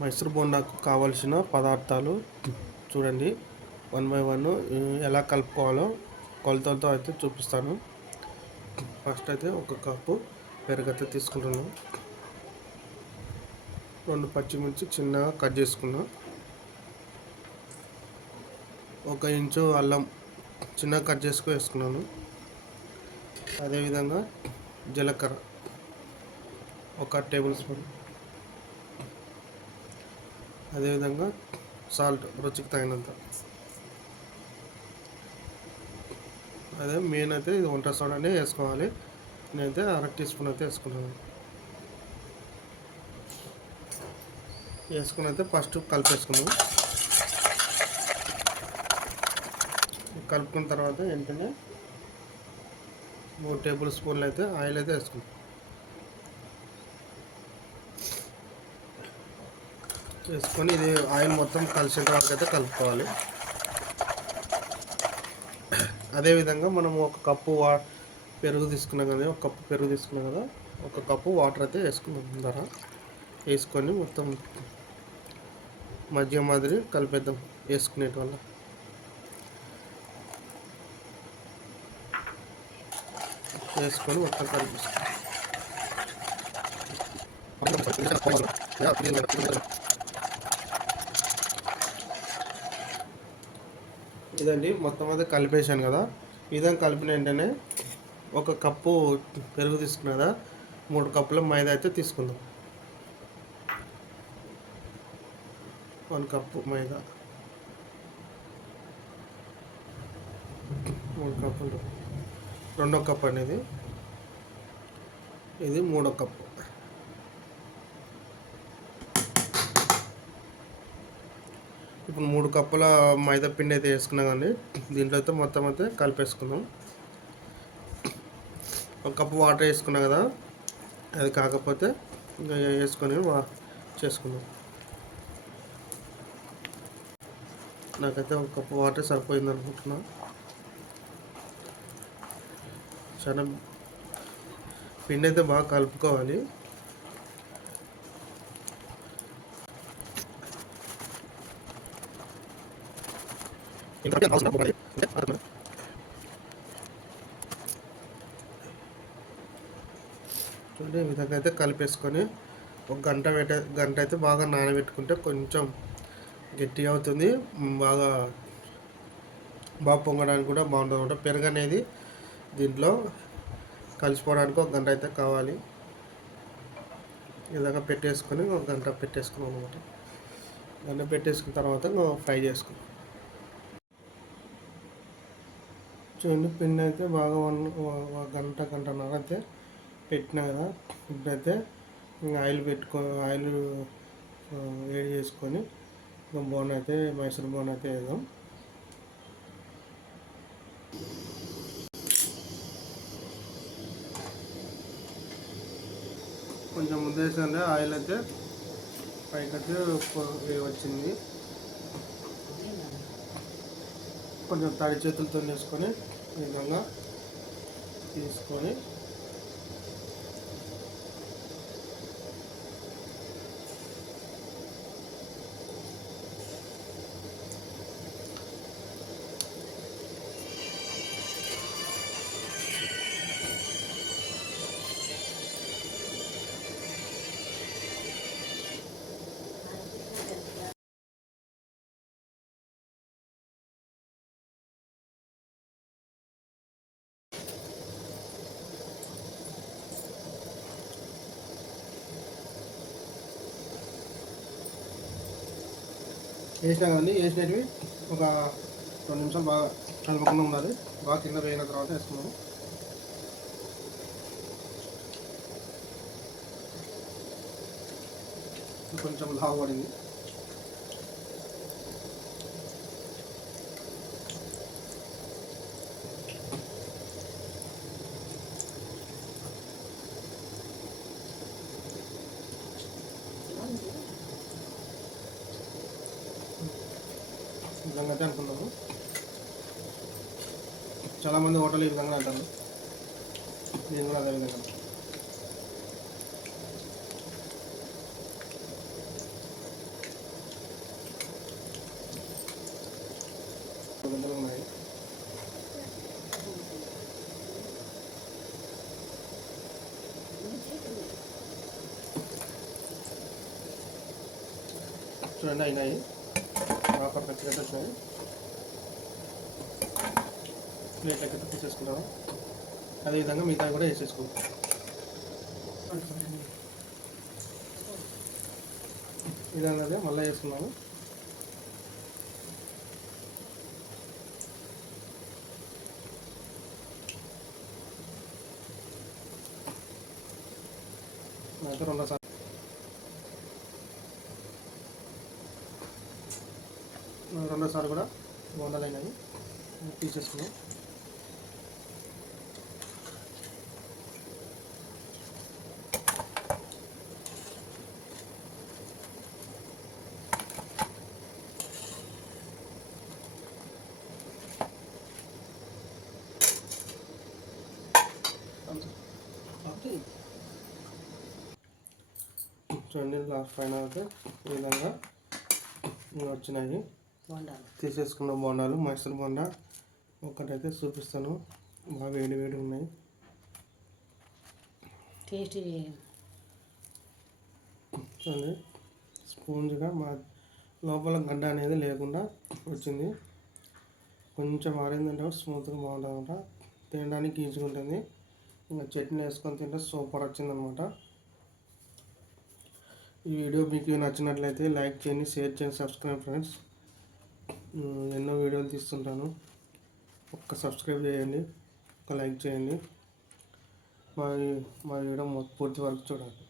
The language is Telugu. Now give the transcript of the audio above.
మైసూర్ బోండాకు కావలసిన పదార్థాలు చూడండి. వన్ బై వన్ ఎలా కలుపుకోవాలో కొలతలతో అయితే చూపిస్తాను. ఫస్ట్ అయితే ఒక కప్పు పెరుగైతే తీసుకుంటాను రెండు పచ్చిమిర్చి చిన్నగా కట్ చేసుకున్నా. ఒక ఇంచు అల్లం చిన్నగా కట్ చేసుకు వేసుకున్నాను. అదేవిధంగా జీలకర్ర ఒక టేబుల్ స్పూన్. అదేవిధంగా సాల్ట్ రుచికి తగినంత. అదే మెయిన్ అయితే ఇది వంట సోడానే వేసుకోవాలి. నేనైతే అర టీ స్పూన్ అయితే వేసుకున్నాను. వేసుకుని అయితే ఫస్ట్ కలిపేసుకున్నాము కలుపుకున్న తర్వాత వెంటనే మూడు టేబుల్ స్పూన్లు అయితే ఆయిల్ అయితే వేసుకున్నాం వేసుకొని ఇది ఆయిల్ మొత్తం కలిసేంత వరకు అయితే కలుపుకోవాలి. అదేవిధంగా మనం ఒక కప్పు వా పెరుగు తీసుకున్నాం కదా ఒక కప్పు పెరుగు తీసుకున్నాం కదా ఒక కప్పు వాటర్ అయితే వేసుకున్నాం ధర వేసుకొని మొత్తం మధ్య మాదిరి కలిపేద్దాం వేసుకునేటి వల్ల వేసుకొని మొత్తం కలిపిస్తాం ఇదండి మొత్తం అయితే కలిపేసాను కదా. ఈ విధంగా కలిపిన వెంటనే ఒక కప్పు పెరుగు తీసుకున్నా కదా మూడు కప్పుల మైదా అయితే తీసుకుందాం. వన్ కప్పు మైదా. మూడు కప్పులు. రెండో కప్ అనేది ఇది మూడో కప్పు. ఇప్పుడు మూడు కప్పుల మైదా పిండి అయితే వేసుకున్నాం కానీ దీంట్లో అయితే మొత్తం అయితే కలిపేసుకుందాం. ఒక కప్పు వాటర్ వేసుకున్నాం కదా అది కాకపోతే ఇంకా వేసుకొని చేసుకుందాం. నాకైతే ఒక కప్పు వాటర్ సరిపోయింది అనుకుంటున్నా. చాలా పిండి అయితే బాగా కలుపుకోవాలి. చూడండి ఈ విధంగా అయితే కలిపేసుకొని ఒక గంట పెట్టే గంట అయితే బాగా నానబెట్టుకుంటే కొంచెం గట్టిగా అవుతుంది. బాగా బాగా పొంగడానికి కూడా బాగుంటుంది అనమాట. పెరుగు అనేది దీంట్లో కలిసిపోవడానికి ఒక గంట అయితే కావాలి. విధంగా పెట్టేసుకొని ఒక గంట పెట్టేసుకున్నాం అనమాట. గంట పెట్టేసుకున్న తర్వాత ఫ్రై చేసుకున్నాం చూడండి పిండి అయితే బాగా వన్ గంట గంటన్నర అయితే పెట్టినా కదా ఇప్పుడైతే ఇంకా ఆయిల్ పెట్టుకో ఆయిల్ వేడి చేసుకొని ఇంకా బోన్ అయితే మైసూర్ బోన్ అయితే వేద్దాం. కొంచెం ముందు వేసాను ఆయిల్ అయితే పైకి అయితే వచ్చింది కొంచెం తడి చేతులతో వేసుకొని ఈ విధంగా తీసుకొని వేసినా కానీ వేసినవి ఒక రెండు నిమిషాలు బాగా కలపకుండా ఉండాలి. బాగా కింద వేగిన తర్వాత వేసుకున్నాము కొంచెం లావు పడింది. విధంగా అయితే అనుకున్నాము చాలామంది హోటల్ ఈ విధంగా అంటారు. నేను కూడా అదే విధంగా. ఉన్నాయి. చూడండి అయినాయి. బాగా పర్ఫెక్ట్గా వచ్చింది ప్లేట్ ప్లేట్లకి తీసేసుకున్నాము అదేవిధంగా మిగతా కూడా వేసేసుకుంటాం ఇదన్నది మళ్ళీ వేసుకున్నాము. రెండు రెండోసారి రెండోసారి కూడా బోండాలైనవి తీసేసుకున్నాం చూడండి లాస్ట్ పైన అయితే ఈ విధంగా వచ్చినాయి. తీసేసుకున్న బోండాలు మైసూర్ బోండా ఒకటైతే చూపిస్తాను. బాగా వేడి వేడి ఉన్నాయి. టేస్ట్ చూడండి. స్పూన్స్గా మా లోపల గడ్డ అనేది లేకుండా వచ్చింది. కొంచెం ఆరిందంటే స్మూత్గా బాగుంటుంది అనమాట తినడానికి ఈజీగా ఉంటుంది. ఇంకా చట్నీ వేసుకొని తింటే సూపర్ వచ్చిందనమాట. ఈ వీడియో మీకు నచ్చినట్లయితే లైక్ చేయండి షేర్ చేయండి సబ్స్క్రైబ్ ఫ్రెండ్స్. ఎన్నో వీడియోలు తీస్తుంటాను. ఒక్క సబ్స్క్రైబ్ చేయండి ఒక లైక్ చేయండి. మా మా వీడియో పూర్తి వరకు చూడండి.